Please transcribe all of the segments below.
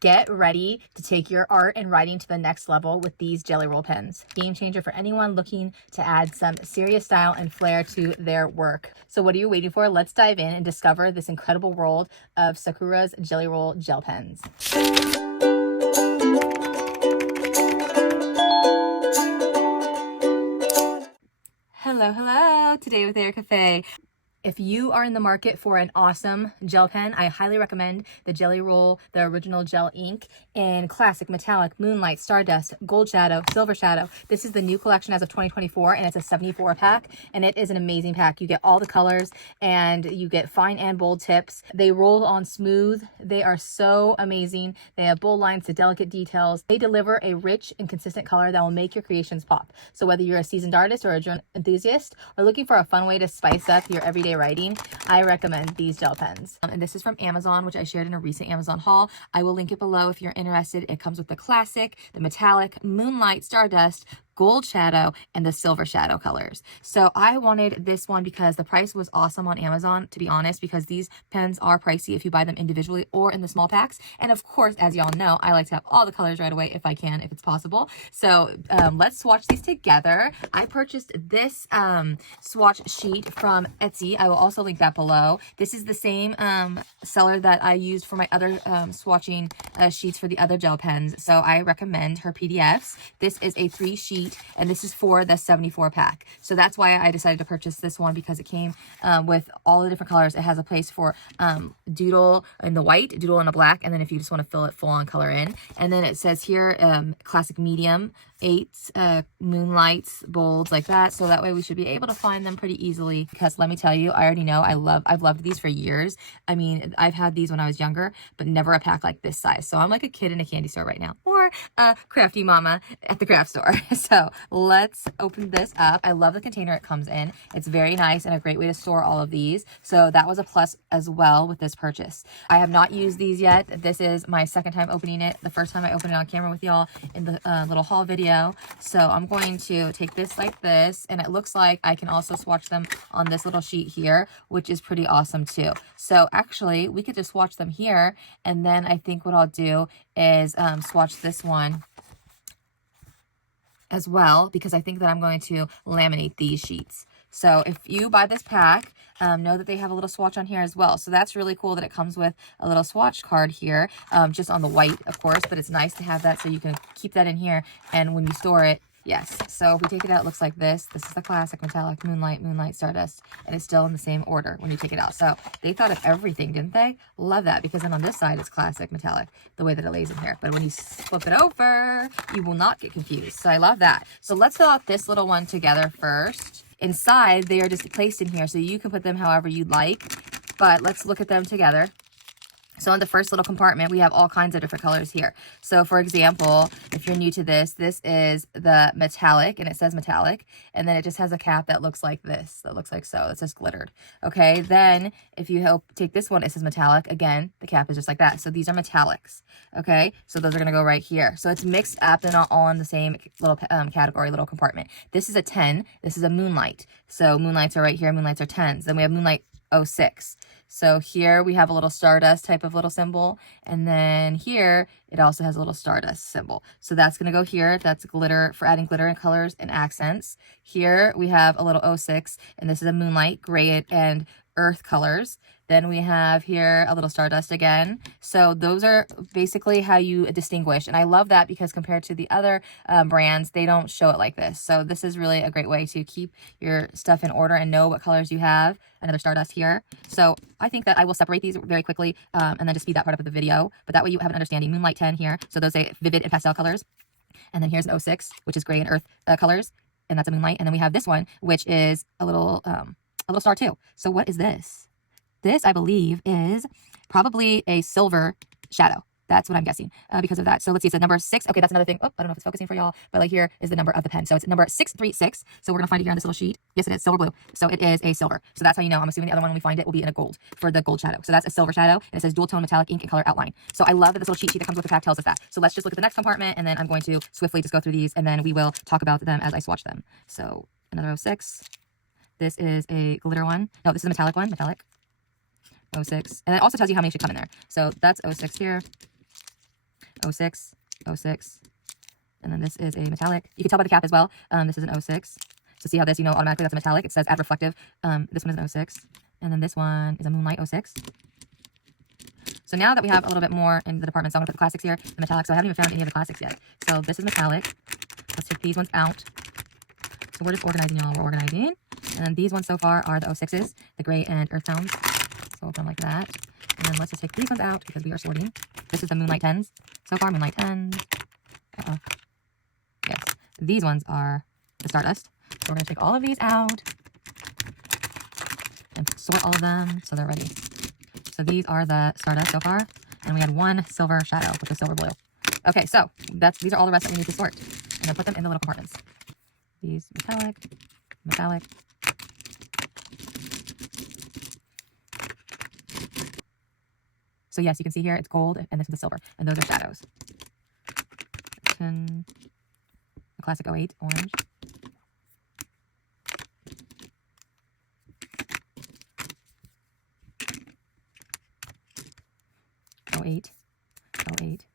Get ready to take your art and writing to the next level with these Jelly Roll pens. Game changer for anyone looking to add some serious style and flair to their work. So what are you waiting for? Let's dive in and discover this incredible world of Sakura's Jelly Roll gel pens. Hello, hello. Today with Erica Faye. If you are in the market for an awesome gel pen, I highly recommend the Jelly Roll, the original gel ink in classic, metallic, moonlight, stardust, gold shadow, silver shadow. This is the new collection as of 2024, and it's a 74 pack, and it is an amazing pack. You get all the colors, and you get fine and bold tips. They roll on smooth. They are so amazing. They have bold lines to delicate details. They deliver a rich and consistent color that will make your creations pop. So whether you're a seasoned artist or a journal enthusiast, or looking for a fun way to spice up your everyday writing, I recommend these gel pens. And this is from Amazon, which I shared in a recent Amazon haul. I will link it below if you're interested. It comes with the classic, the metallic, moonlight, stardust, gold shadow, and the silver shadow colors. So I wanted this one because the price was awesome on Amazon, to be honest, because these pens are pricey if you buy them individually or in the small packs. And of course, as y'all know, I like to have all the colors right away if I can, if it's possible. So let's swatch these together. I purchased this swatch sheet from Etsy. I will also link that below. This is the same seller that I used for my other swatching sheets for the other gel pens. So I recommend her PDFs. This is a 3-sheet, and this is for the 74 pack. So that's why I decided to purchase this one, because it came with all the different colors. It has a place for doodle in the white, doodle in the black, and then if you just want to fill it full on color in. And then it says here classic medium, 8 moonlights, bolds, like that. So that way we should be able to find them pretty easily, because let me tell you, I already know I've loved these for years. I mean, I've had these when I was younger, but never a pack like this size. So I'm like a kid in a candy store right now, or a crafty mama at the craft store. So let's open this up. I love the container it comes in. It's very nice and a great way to store all of these. So that was a plus as well with this purchase. I have not used these yet. This is my second time opening it. The first time I opened it on camera with y'all in the little haul video. So I'm going to take this like this, and it looks like I can also swatch them on this little sheet here, which is pretty awesome too. So actually we could just swatch them here, and then I think what I'll do is swatch this one as well, because I think that I'm going to laminate these sheets. So if you buy this pack, know that they have a little swatch on here as well. So that's really cool that it comes with a little swatch card here, just on the white, of course, but it's nice to have that so you can keep that in here, and when you store it, yes. So if we take it out, it looks like this. This is the classic, metallic, moonlight, moonlight, stardust, and it's still in the same order when you take it out. So they thought of everything, didn't they? Love that, because then on this side, it's classic, metallic, the way that it lays in here. But when you flip it over, you will not get confused. So I love that. So let's fill out this little one together first. Inside, they are just placed in here, so you can put them however you'd like. But let's look at them together. So in the first little compartment, we have all kinds of different colors here. So for example, if you're new to this, this is the metallic, and it says metallic, and then it just has a cap that looks like this, that looks like so. It says glittered. Okay, then if you take this one, it says metallic. Again, the cap is just like that. So these are metallics. Okay, so those are going to go right here. So it's mixed up and not all in the same little category, little compartment. This is a 10. This is a moonlight. So moonlights are right here. Moonlights are 10s. Then we have moonlight 06. So here we have a little stardust type of little symbol, and then here it also has a little stardust symbol. So that's going to go here. That's glitter, for adding glitter and colors and accents. Here we have a little 06, and this is a moonlight, gray and earth colors. Then we have here a little stardust again. So those are basically how you distinguish. And I love that, because compared to the other brands, they don't show it like this. So this is really a great way to keep your stuff in order and know what colors you have. Another stardust here. So I think that I will separate these very quickly and then just speed that part up of the video. But that way you have an understanding. Moonlight 10 here. So those say vivid and pastel colors. And then here's an 06, which is gray and earth colors. And that's a moonlight. And then we have this one, which is a little star too. So what is this? This, I believe, is probably a silver shadow. That's what I'm guessing because of that. So let's see. It's a number 6. Okay, that's another thing. Oh, I don't know if it's focusing for y'all, but like here is the number of the pen. So it's number 636. So we're going to find it here on this little sheet. Yes, it is silver blue. So it is a silver. So that's how you know. I'm assuming the other one when we find it will be in a gold for the gold shadow. So that's a silver shadow. And it says dual tone metallic ink and color outline. So I love that this little cheat sheet that comes with the pack tells us that. So let's just look at the next compartment, and then I'm going to swiftly just go through these, and then we will talk about them as I swatch them. So another 06. This is a glitter one. No, this is a metallic one. Metallic. 06. And it also tells you how many should come in there. So that's 06 here. 06, 06. And then this is a metallic. You can tell by the cap as well. This is an 06. So see how this, you know, automatically that's a metallic. It says add reflective. This one is an 06. And then this one is a Moonlight 06. So now that we have a little bit more in the department, so I'm going to put the classics here, the metallic. So I haven't even found any of the classics yet. So this is metallic. Let's take these ones out. So we're just organizing, y'all. We're organizing. And then these ones so far are the 06s, the gray and earth tones. So we'll put them like that. And then let's just take these ones out because we are sorting. This is the Moonlight 10s. So far, Moonlight 10s. Yes. These ones are the Stardust. So we're going to take all of these out and sort all of them so they're ready. So these are the Stardust so far. And we had one silver shadow, which is silver blue. Okay, so these are all the rest that we need to sort. And then put them in the little compartments. These metallic, metallic. So yes, you can see here it's gold and this is the silver. And those are shadows. The classic 08 orange. 08, 08,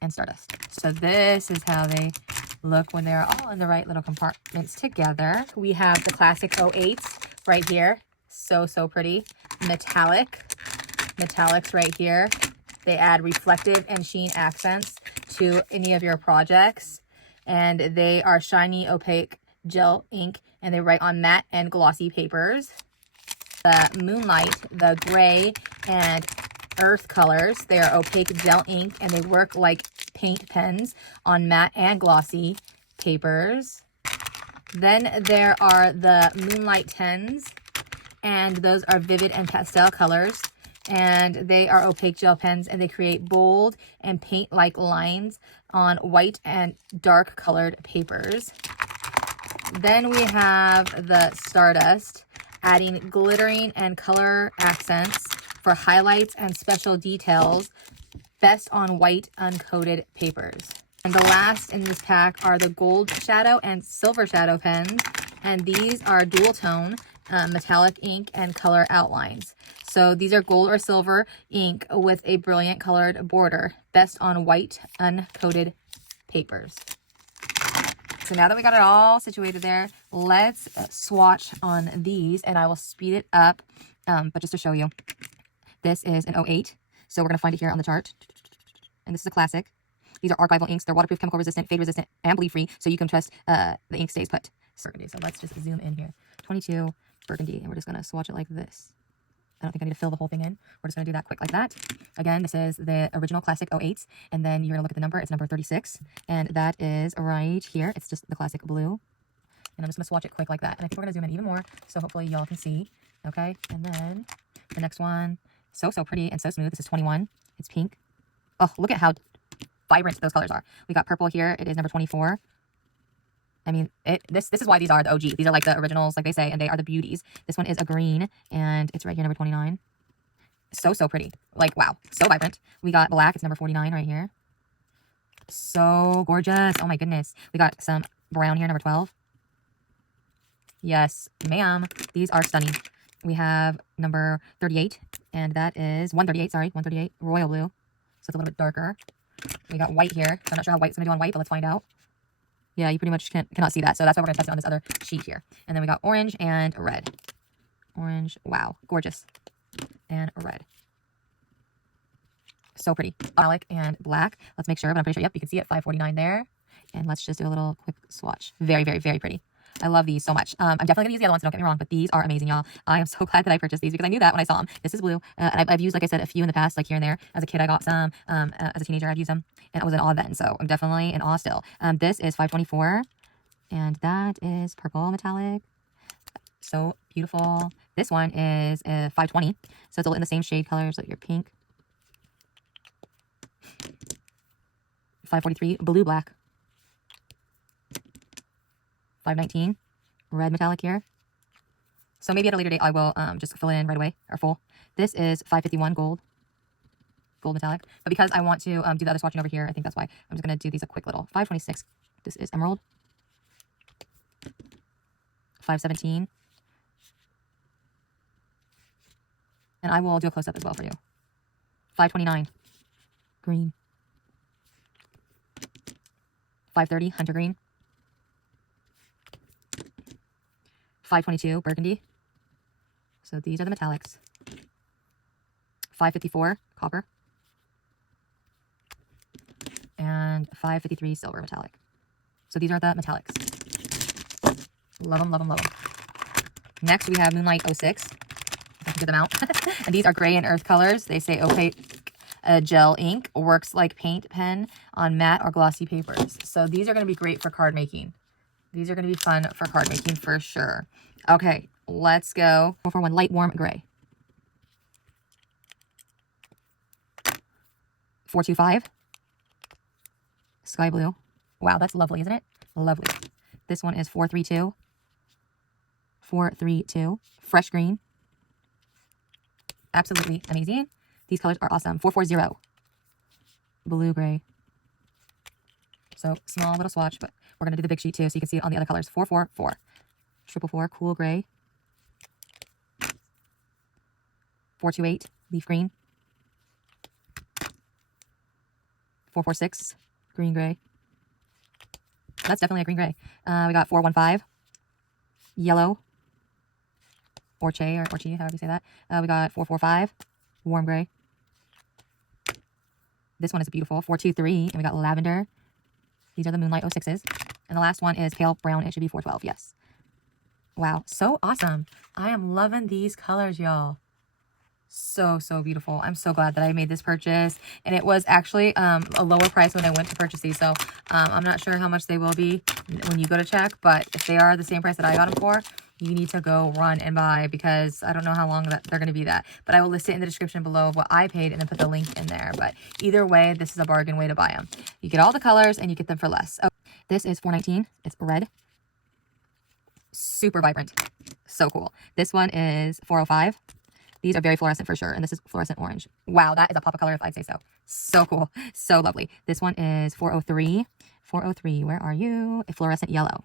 and Stardust. So this is how they look when they're all in the right little compartments together. We have the classic 08s right here. So pretty. Metallics right here. They add reflective and sheen accents to any of your projects. And they are shiny, opaque gel ink. And they write on matte and glossy papers. The Moonlight, the gray and earth colors. They are opaque gel ink and they work like paint pens on matte and glossy papers. Then there are the Moonlight 10s, and those are vivid and pastel colors, and they are opaque gel pens and they create bold and paint-like lines on white and dark colored papers. Then we have the Stardust, adding glittering and color accents for highlights and special details, best on white uncoated papers. And the last in this pack are the gold shadow and silver shadow pens, and these are dual tone metallic ink and color outlines. So these are gold or silver ink with a brilliant colored border, best on white uncoated papers. So now that we got it all situated there, let's swatch on these, and I will speed it up, but just to show you. This is an 08, so we're going to find it here on the chart. And this is a classic. These are archival inks. They're waterproof, chemical resistant, fade resistant, and bleed free, so you can trust the ink stays put. Burgundy. So let's just zoom in here. 22 burgundy, and we're just going to swatch it like this. I don't think I need to fill the whole thing in. We're just going to do that quick like that. Again, this is the original classic 08s, and then you're going to look at the number. It's number 36, and that is right here. It's just the classic blue. And I'm just going to swatch it quick like that. And I think we're going to zoom in even more, so hopefully y'all can see. Okay, and then the next one. So pretty and so smooth. This is 21. It's pink. Oh, look at how vibrant those colors are. We got purple here. It is number 24. I mean, this is why these are the OG. These are like the originals, like they say, and they are the beauties. This one is a green, and it's right here, number 29. So pretty. Like, wow. So vibrant. We got black. It's number 49 right here. So gorgeous. Oh, my goodness. We got some brown here, number 12. Yes, ma'am. These are stunning. We have number 38, and that is 138, sorry, 138, royal blue. So it's a little bit darker. We got white here. So I'm not sure how white's going to do on white, but let's find out. Yeah, you pretty much cannot see that. So that's why we're going to test it on this other sheet here. And then we got orange and red. Orange, wow, gorgeous. And red. So pretty. Metallic and black. Let's make sure, but I'm pretty sure, yep, you can see it, 549 there. And let's just do a little quick swatch. Very pretty. I love these so much. I'm definitely going to use the other ones, don't get me wrong, but these are amazing, y'all. I am so glad that I purchased these because I knew that when I saw them. This is blue. And I've used, like I said, a few in the past, like here and there. As a kid, I got some. As a teenager, I've used them. And I was in awe then, so I'm definitely in awe still. This is 524. And that is purple metallic. So beautiful. This one is 520. So it's all in the same shade colors, like your pink. 543, blue black. 519, red metallic here. So maybe at a later date I will just fill it in right away, or full. This is 551 gold metallic. But because I want to do the other swatching over here, I think that's why I'm just going to do these a quick little. 526, this is emerald. 517. And I will do a close-up as well for you. 529, green. 530 hunter green, 522 burgundy. So these are the metallics. 554 copper, and 553 silver metallic. So these are the metallics. Love them, love them, love them. Next we have Moonlight 06. If I can get them out. And these are gray and earth colors. They say opaque gel ink, works like paint pen on matte or glossy papers. So these are going to be great for card making. These are going to be fun for card making for sure. Okay, let's go. 441 light warm gray. 425 sky blue. Wow, that's lovely, isn't it? Lovely. This one is 432. 432 fresh green. Absolutely amazing. These colors are awesome. 440 blue gray. So small little swatch, but we're going to do the big sheet too so you can see it on the other colors. 444 444 cool gray. 428 leaf green. 446 green gray. That's definitely a green gray. We got 415 yellow, orche, or orchie, however you say that. We got 445 warm gray. This one is beautiful. 423, and we got lavender. These are the Moonlight 06s. And the last one is pale brown. It should be 412. Yes. Wow, so awesome. I am loving these colors, y'all. So beautiful. I'm so glad that I made this purchase, and it was actually a lower price when I went to purchase these. So I'm not sure how much they will be when you go to check, but if they are the same price that I got them for, you need to go run and buy, because I don't know how long that they're going to be that, but I will list it in the description below of what I paid and then put the link in there. But either way, this is a bargain way to buy them. You get all the colors and you get them for less. Oh, this is 419. It's red, super vibrant, so cool. This one is 405. These are very fluorescent for sure, and this is fluorescent orange. Wow, that is a pop of color if I'd say so. So cool, so lovely. This one is 403. 403, where are you? A fluorescent yellow.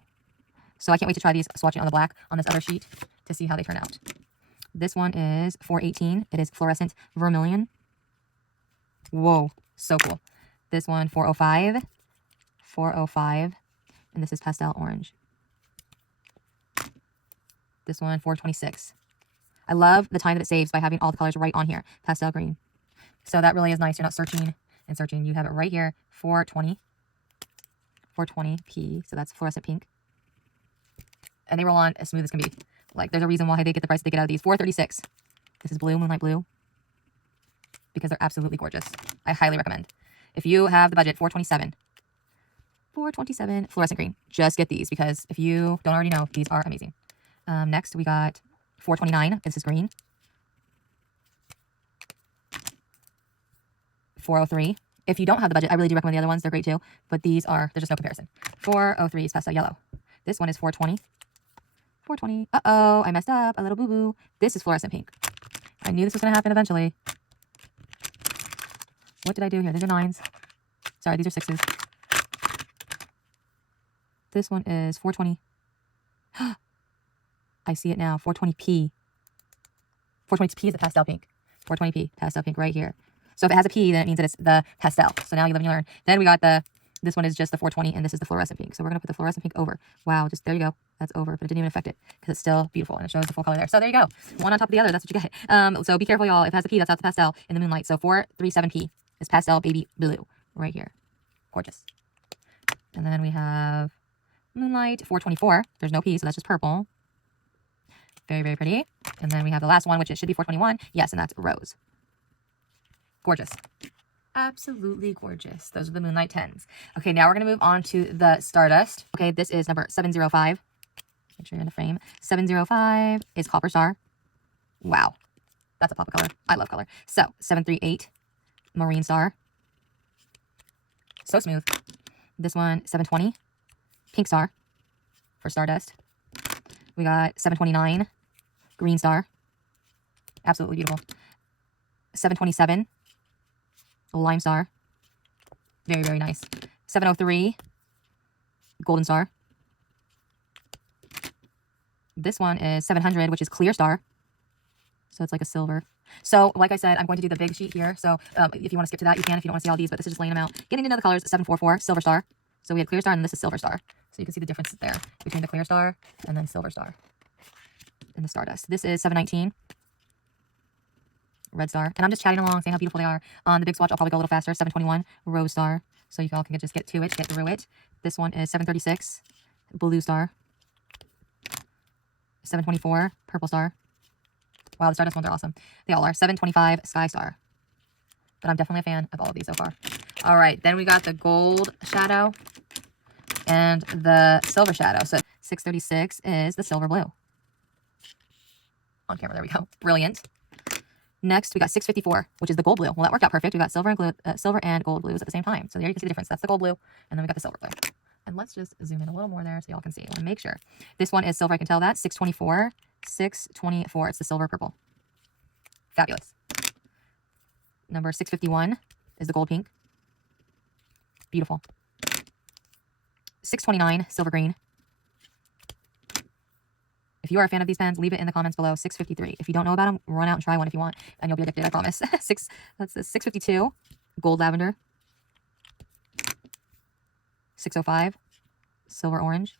So I can't wait to try these swatching on the black on this other sheet to see how they turn out. This one is 418. It is fluorescent vermilion. Whoa, so cool. This one, 405. 405, and this is pastel orange. This one, 426. I love the time that it saves by having all the colors right on here. Pastel green. So that really is nice. You're not searching and searching. You have it right here. 420. 420p. So that's fluorescent pink. And they roll on as smooth as can be. Like, there's a reason why they get the price they get out of these. 436. This is blue, moonlight blue. Because they're absolutely gorgeous. I highly recommend. If you have the budget, 427. 427 fluorescent green. Just get these, because if you don't already know, these are amazing. Next, we got 429. This is green. 403. If you don't have the budget, I really do recommend the other ones. They're great too. But these are, there's just no comparison. 403 is pastel yellow. This one is 420. 420. Uh-oh, I messed up. A little boo-boo. This is fluorescent pink. I knew this was going to happen eventually. What did I do here? These are 9s. Sorry, these are 6s. This one is 420. I see it now. 420p. 420p is a pastel pink. 420p, pastel pink right here. So if it has a P, then it means that it's the pastel. So now you live and you learn. Then we got this one is just the 420, and this is the fluorescent pink. So we're going to put the fluorescent pink over. Wow, just there you go. That's over, but it didn't even affect it because it's still beautiful, and it shows the full color there. So there you go. One on top of the other. That's what you get. So be careful, y'all. If it has a P, that's not the pastel in the moonlight. So 437p is pastel baby blue right here. Gorgeous. And then we have moonlight 424. There's no P, so that's just purple. Very pretty. And then we have the last one, which it should be 421. Yes, and that's rose. Gorgeous. Absolutely gorgeous. Those are the Moonlight 10s. Okay, now we're going to move on to the Stardust. Okay, this is number 705. Make sure you're in the frame. 705 is Copper Star. Wow. That's a pop of color. I love color. So, 738, Marine Star. So smooth. This one, 720, Pink Star for Stardust. We got 729, Green Star. Absolutely beautiful. 727, Lime Star. Very nice. 703, Golden Star. This one is 700, which is Clear Star. So it's like a silver. So, like I said, I'm going to do the big sheet here. So, if you want to skip to that, you can. If you don't want to see all these, but this is just laying them out. Getting into the colors, 744, Silver Star. So we had clear star, and this is silver star. So you can see the difference there between the clear star and then silver star in the stardust. This is 719. Red star. And I'm just chatting along, saying how beautiful they are. On the big swatch, I'll probably go a little faster. 721, rose star. So you all can just get to it, get through it. This one is 736, blue star. 724, purple star. Wow, the stardust ones are awesome. They all are. 725, sky star. But I'm definitely a fan of all of these so far. All right, then we got the gold shadow and the silver shadow. So 636 is the silver blue. On camera, there we go. Brilliant. Next, we got 654, which is the gold blue. Well, that worked out perfect. We got silver and gold blues at the same time. So there you can see the difference. That's the gold blue, and then we got the silver blue. And let's just zoom in a little more there so y'all can see. I want to make sure. This one is silver. I can tell that. 624. 624. It's the silver purple. Fabulous. Number 651 is the gold pink. Beautiful. 629, silver green. If you are a fan of these pens, leave it in the comments below. 653. If you don't know about them, run out and try one if you want, and you'll be addicted, I promise. That's the 652, gold lavender. 605, silver orange.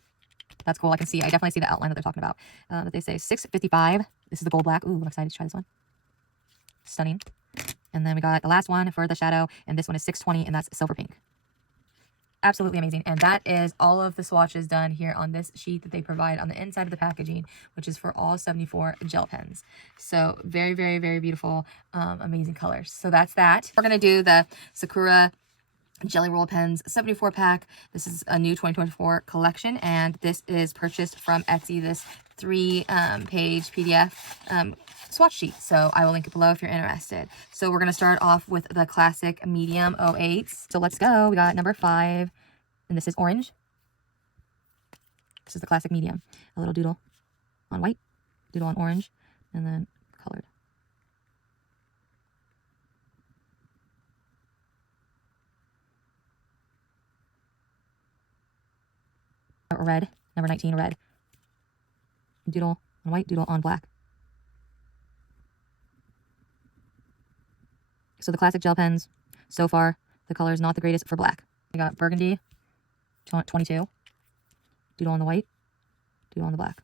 That's cool. I can see, I definitely see the outline that they're talking about. That they say 655. This is the gold black. Ooh, I'm excited to try this one. Stunning. And then we got the last one for the shadow, and this one is 620, and that's silver pink. Absolutely amazing. And that is all of the swatches done here on this sheet that they provide on the inside of the packaging, which is for all 74 gel pens. So very, very, very beautiful, amazing colors. So that's that. We're going to do the Sakura Jelly Roll Pens 74 pack. This is a new 2024 collection, and this is purchased from Etsy, this 3-page PDF swatch sheet. So I will link it below if you're interested. So we're going to start off with the classic medium 08s. So let's go. We got number 5, and this is orange. This is the classic medium. A little doodle on white, doodle on orange, and then colored. Red, number 19, red. Doodle on white, doodle on black. So the classic gel pens, so far, the color is not the greatest for black. We got burgundy, 22. Doodle on the white, doodle on the black.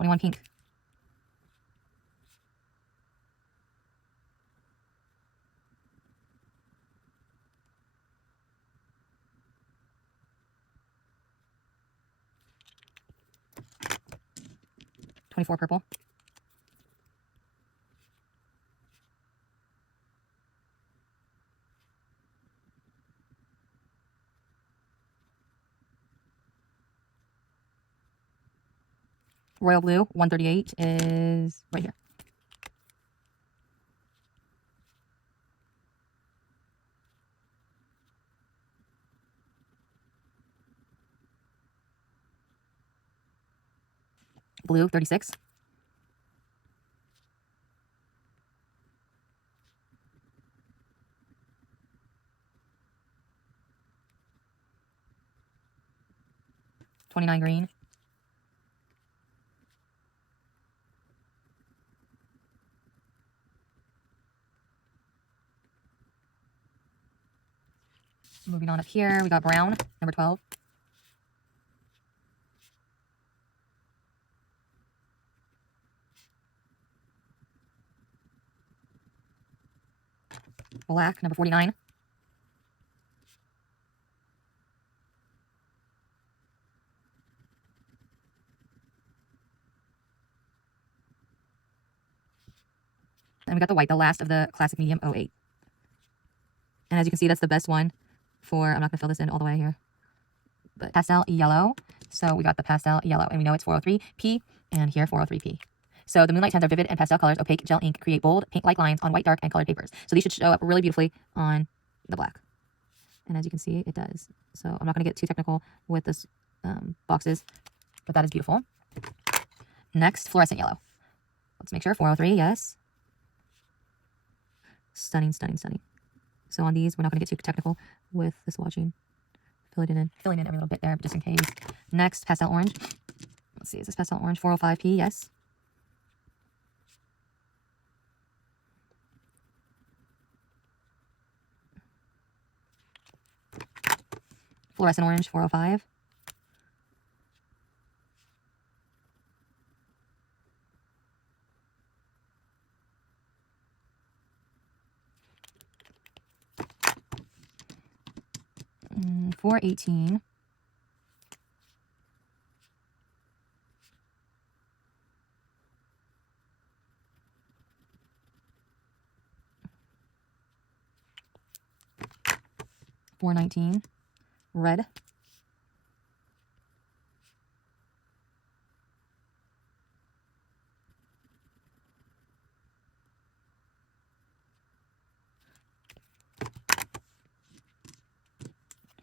#21 pink. #24 purple. Royal blue, 138 is right here. Blue, 36. #29 green. Moving on up here, we got brown, number 12. Black, number 49. And we got the white, the last of the classic medium 08. And as you can see, that's the best one for, I'm not going to fill this in all the way here, but pastel yellow. So we got the pastel yellow, and we know it's 403P, and here 403P. So the Moonlight Tens are vivid and pastel colors. Opaque gel ink create bold, paint-like lines on white, dark, and colored papers. So these should show up really beautifully on the black. And as you can see, it does. So I'm not going to get too technical with this boxes, but that is beautiful. Next, fluorescent yellow. Let's make sure, 403, yes. Stunning, stunning, stunning. So on these, we're not going to get too technical with the swatching. Filling in every little bit there, just in case. Next, pastel orange. Let's see, is this pastel orange? 405p, yes. Fluorescent orange, 405. Mm, 418. $419. Red.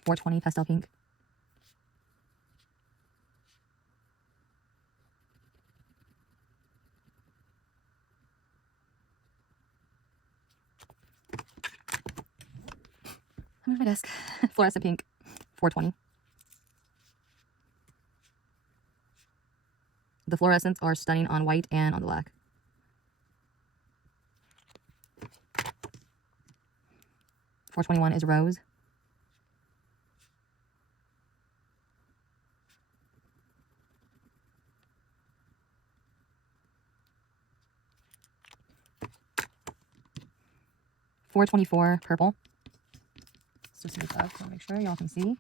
$420 pastel pink. I'm at my desk. Fluorescent pink. $420. The fluorescents are stunning on white and on the black. $421 is rose. $424 purple. So see this up, so make sure y'all can see.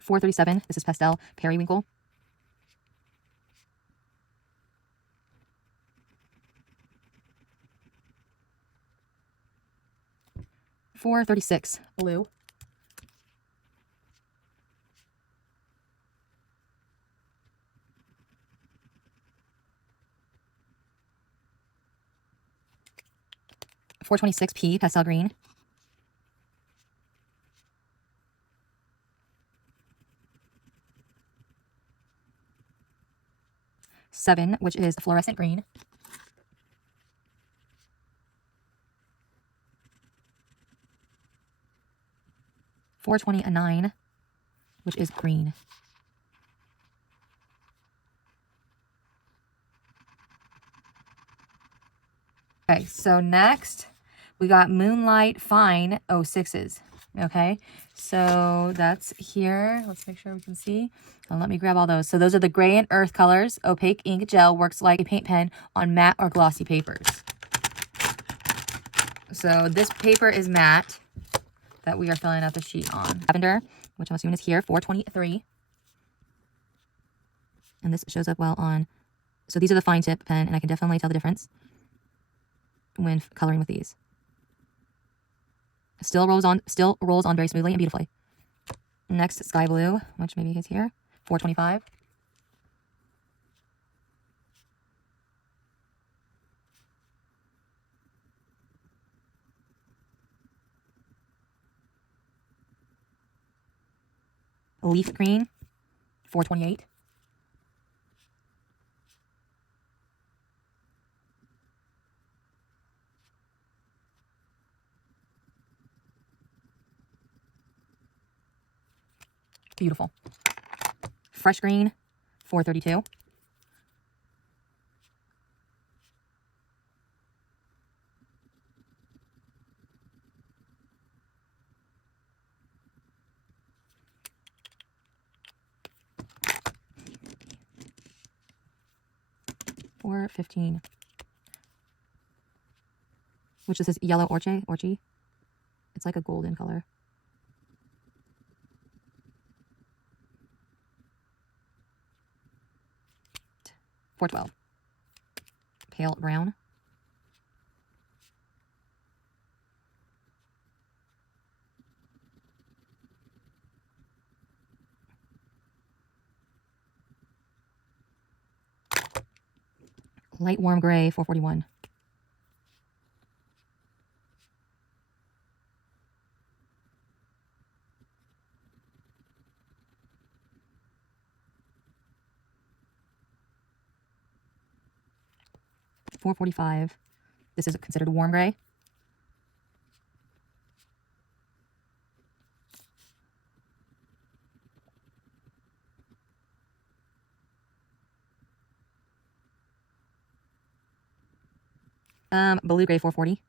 $437. This is pastel periwinkle. $436 blue. $426p pastel green. $7, which is fluorescent green. $429, which is green. Okay, so next we got Moonlight Fine 06s. Okay, so that's here. Let's make sure we can see. And let me grab all those. So those are the gray and earth colors. Opaque ink gel works like a paint pen on matte or glossy papers. So this paper is matte that we are filling out the sheet on. Lavender, which I'm assuming is here, $423. And this shows up well on, so these are the fine tip pen, and I can definitely tell the difference when coloring with these. Still rolls on very smoothly and beautifully. Next, sky blue, which maybe is here, $425. Leaf green, $428. Beautiful. Fresh green, $432. $415. Which is this yellow orchid. It's like a golden color. $412. Pale brown. Light warm gray, $441. 445. This is considered warm gray. Blue gray 440.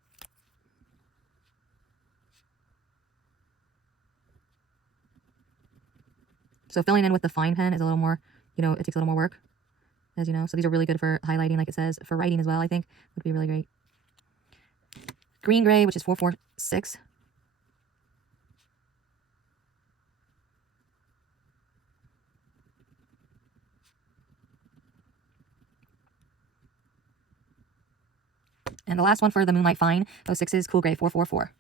So filling in with the fine pen is a little more, you know, it takes a little more work, as you know. So these are really good for highlighting, like it says, for writing as well, I think would be really great. Green gray, which is 446. And the last one for the Moonlight Fine, 06 is Cool Gray 444.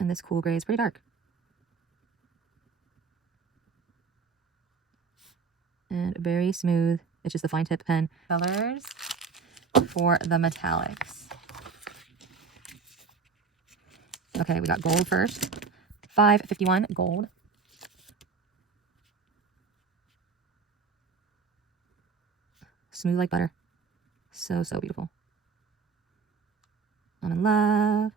And this Cool Gray is pretty dark. And very smooth. It's just the fine tip pen. Colors for the metallics. Okay, we got gold first. 551 gold. Smooth like butter. So, so beautiful. I'm in love.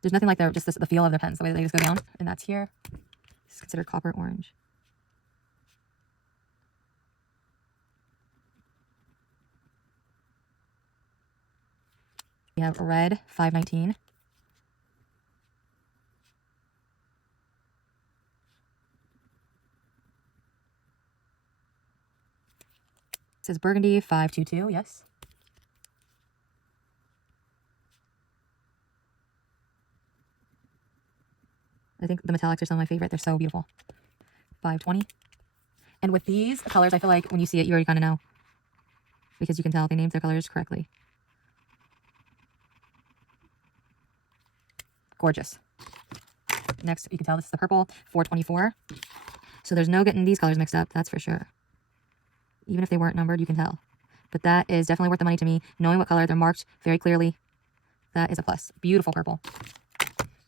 There's nothing like just the feel of the pens, the way they just go down. And that's here. This is considered copper orange. We have red, 519. It says burgundy, 522, yes. I think the metallics are some of my favorite. They're so beautiful. 520. And with these colors, I feel like when you see it, you already kind of know. Because you can tell they named their colors correctly. Gorgeous. Next, you can tell this is the purple, 424. So there's no getting these colors mixed up, that's for sure. Even if they weren't numbered, you can tell. But that is definitely worth the money to me. Knowing what color they're marked very clearly, that is a plus. Beautiful purple.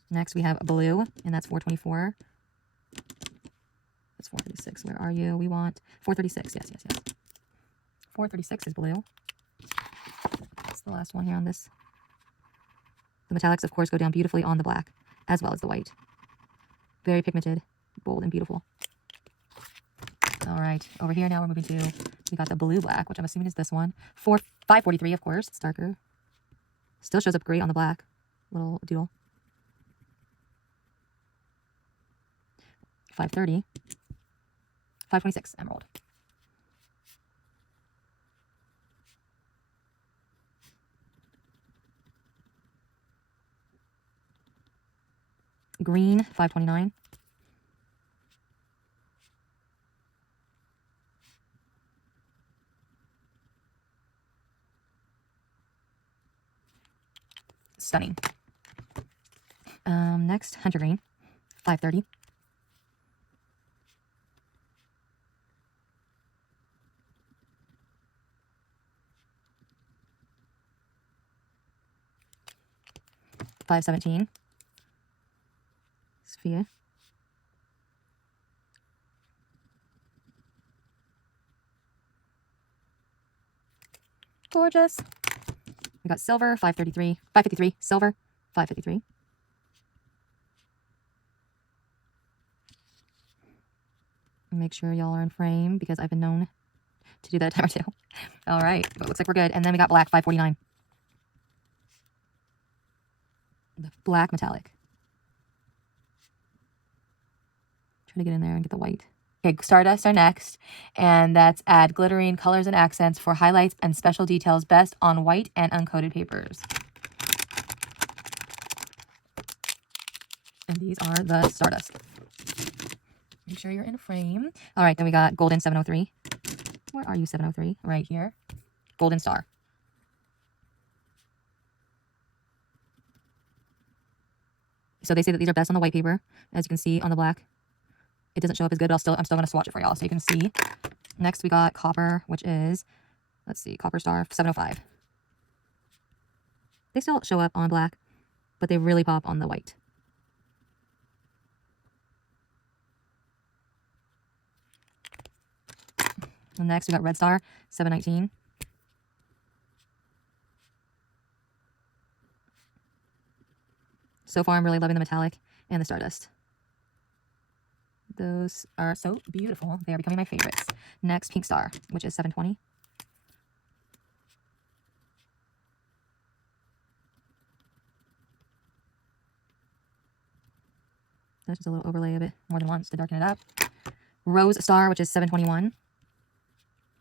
Next, we have blue, and that's 424. That's 436. Where are you? We want 436. Yes, yes, yes. 436 is blue. That's the last one here on this. The metallics, of course, go down beautifully on the black, as well as the white. Very pigmented, bold, and beautiful. All right, over here now we're moving to, we got the blue black, which I'm assuming is this one. 543, of course, it's darker. Still shows up great on the black. Little doodle. 530. 526, emerald. Green, 529. Stunning. Next, hunter green, 530. $517. Sphere. Gorgeous. We got silver, 533. 553. Silver, 553. Make sure y'all are in frame because I've been known to do that a time or two. All right, but it looks like we're good. And then we got black, 549. The black metallic. Trying to get in there and get the white. Okay, Stardust are next, and that's add glittering colors and accents for highlights and special details best on white and uncoated papers. And these are the Stardust. Make sure you're in a frame. All right, then we got Golden 703. Where are you, 703? Right here. Golden Star. So they say that these are best on the white paper. As you can see on the black, it doesn't show up as good, but I'm still going to swatch it for y'all so you can see. Next, we got Copper, which is, let's see, Copper Star 705. They still show up on black, but they really pop on the white. And next we got Red Star, 719. So far I'm really loving the metallic and the Stardust. Those are so beautiful. They are becoming my favorites. Next, Pink Star, which is 720. That's just a little overlay of it more than once to darken it up. Rose Star, which is 721.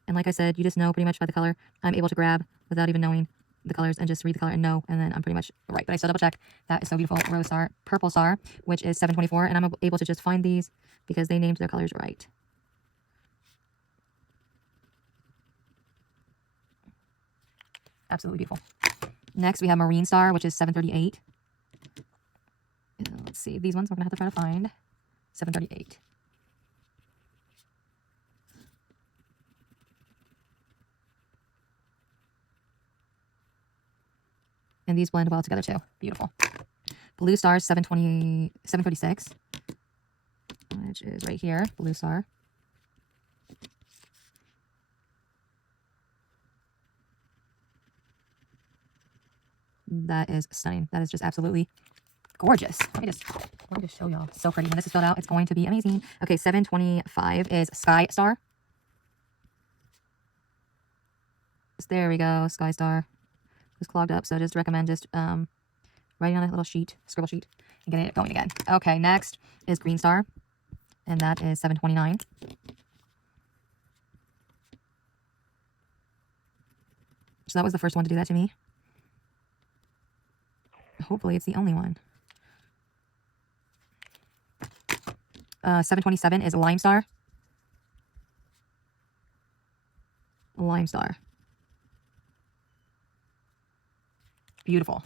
And like I said, you just know pretty much by the color. I'm able to grab without even knowing the colors and just read the color and know, and then I'm pretty much right. But I still double check. That is so beautiful. Rose Star, Purple Star, which is 724. And I'm able to just find these because they named their colors right. Absolutely beautiful. Next, we have Marine Star, which is 738. Let's see. These ones we're going to have to try to find. 738. And these blend well together too. Beautiful. Blue Star, 736. Which is right here. Blue Star. That is stunning. That is just absolutely gorgeous. Let me just show y'all. So pretty. When this is filled out, it's going to be amazing. Okay, 725 is Sky Star. There we go. Sky Star. It's clogged up, so I just recommend just writing on a little sheet, scribble sheet, and getting it going again. Okay, next is Green Star, and that is 729. So that was the first one to do that to me. Hopefully it's the only one. 727 is Lime Star. Lime Star. Beautiful.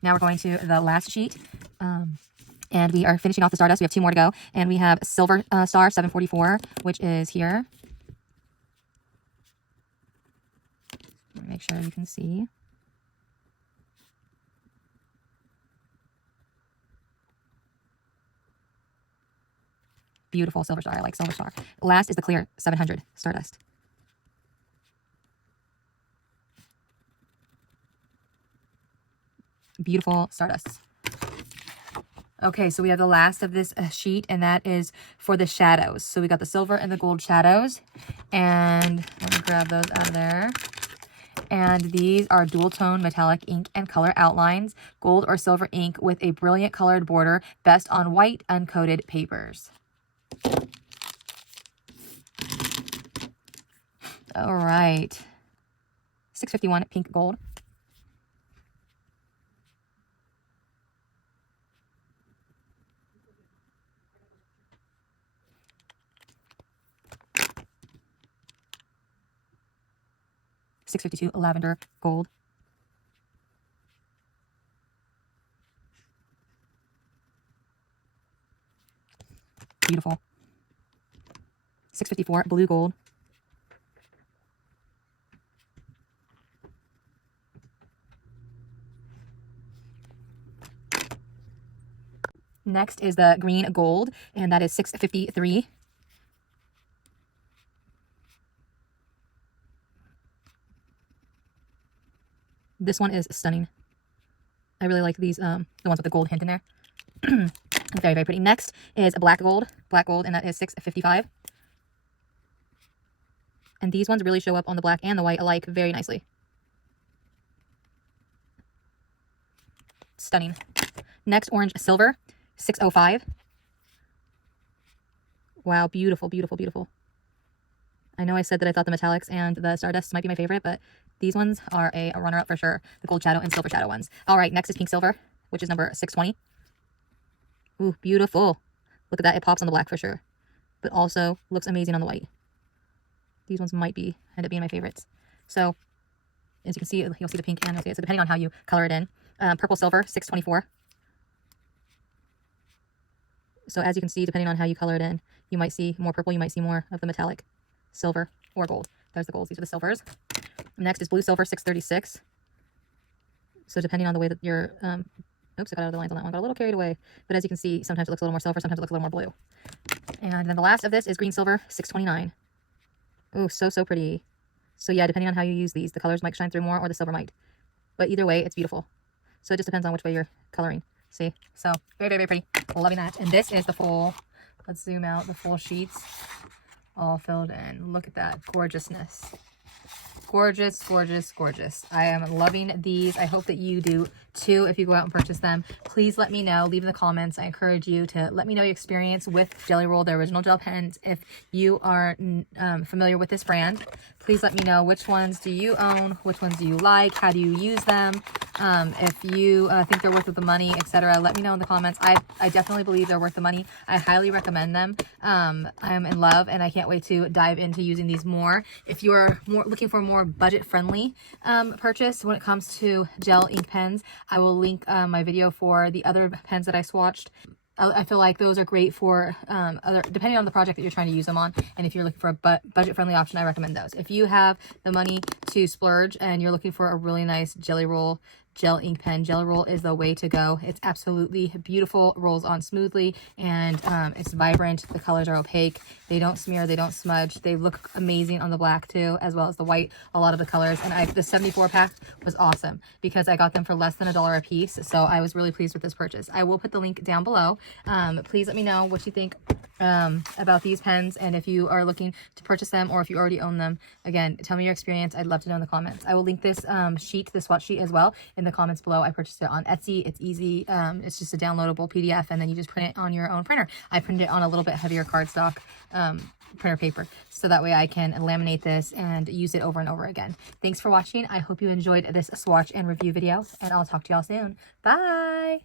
Now we're going to the last sheet. And we are finishing off the Stardust. We have 2 more to go. And we have Silver Star 744, which is here. Make sure you can see. Beautiful Silver Star. I like Silver Star. Last is the clear 700 Stardust. Beautiful Stardust. Okay, so we have the last of this sheet, and that is for the shadows. So we got the silver and the gold shadows, and let me grab those out of there. And these are dual tone metallic ink and color outlines, gold or silver ink with a brilliant colored border, best on white uncoated papers. All right, 651 pink gold. $652 lavender gold. Beautiful. $654 blue gold. Next is the green gold, and that is $653. This one is stunning. I really like these, the ones with the gold hint in there. Very, very pretty. Next is a black gold, and that is $655. And these ones really show up on the black and the white alike very nicely. Stunning. Next, orange silver, $605. Wow, beautiful, beautiful, beautiful. I know I said that I thought the metallics and the Stardust might be my favorite, but these ones are a runner-up for sure. The gold shadow and silver shadow ones. All right, next is pink silver, which is number 620. Ooh, beautiful. Look at that. It pops on the black for sure, but also looks amazing on the white. These ones might end up being my favorites. So, as you can see, you'll see the pink and you'll see it. So depending on how you color it in. Purple silver, 624. So as you can see, depending on how you color it in, you might see more purple, you might see more of the metallic silver or gold. There's the golds. These are the silvers. Next is blue silver, 636. So depending on the way that you're, oops, I got out of the lines on that one. Got a little carried away. But as you can see, sometimes it looks a little more silver, sometimes it looks a little more blue. And then the last of this is green silver, 629. Oh, so, so pretty. So yeah, depending on how you use these, the colors might shine through more or the silver might. But either way, it's beautiful. So it just depends on which way you're coloring. See? So very, very, very pretty. Loving that. And this is the full, let's zoom out, the full sheets all filled in. Look at that gorgeousness. Gorgeous, gorgeous, gorgeous. I am loving these. I hope that you do too if you go out and purchase them. Please let me know. Leave in the comments. I encourage you to let me know your experience with Jelly Roll, the original gel pens. If you are familiar with this brand, please let me know which ones do you own, which ones do you like, how do you use them, if you think they're worth the money, etc. Let me know in the comments. I definitely believe they're worth the money. I highly recommend them. I am in love and I can't wait to dive into using these more. If you are looking for a more budget-friendly purchase when it comes to gel ink pens, I will link my video for the other pens that I swatched. I feel like those are great for depending on the project that you're trying to use them on. And if you're looking for a budget-friendly option, I recommend those. If you have the money to splurge and you're looking for a really nice Jelly Roll gel ink pen, Jelly Roll is the way to go. It's absolutely beautiful, rolls on smoothly, and it's vibrant. The colors are opaque. They don't smear, they don't smudge. They look amazing on the black too, as well as the white, a lot of the colors. And the 74 pack was awesome because I got them for less than $1 a piece. So I was really pleased with this purchase. I will put the link down below. Please let me know what you think about these pens, and if you are looking to purchase them or if you already own them. Again, tell me your experience. I'd love to know in the comments. I will link this sheet, the swatch sheet, as well in the comments below. I purchased it on Etsy. It's easy. It's just a downloadable PDF, and then you just print it on your own printer. I printed it on a little bit heavier cardstock printer paper, so that way I can laminate this and use it over and over again. Thanks for watching. I hope you enjoyed this swatch and review video, and I'll talk to y'all soon. Bye.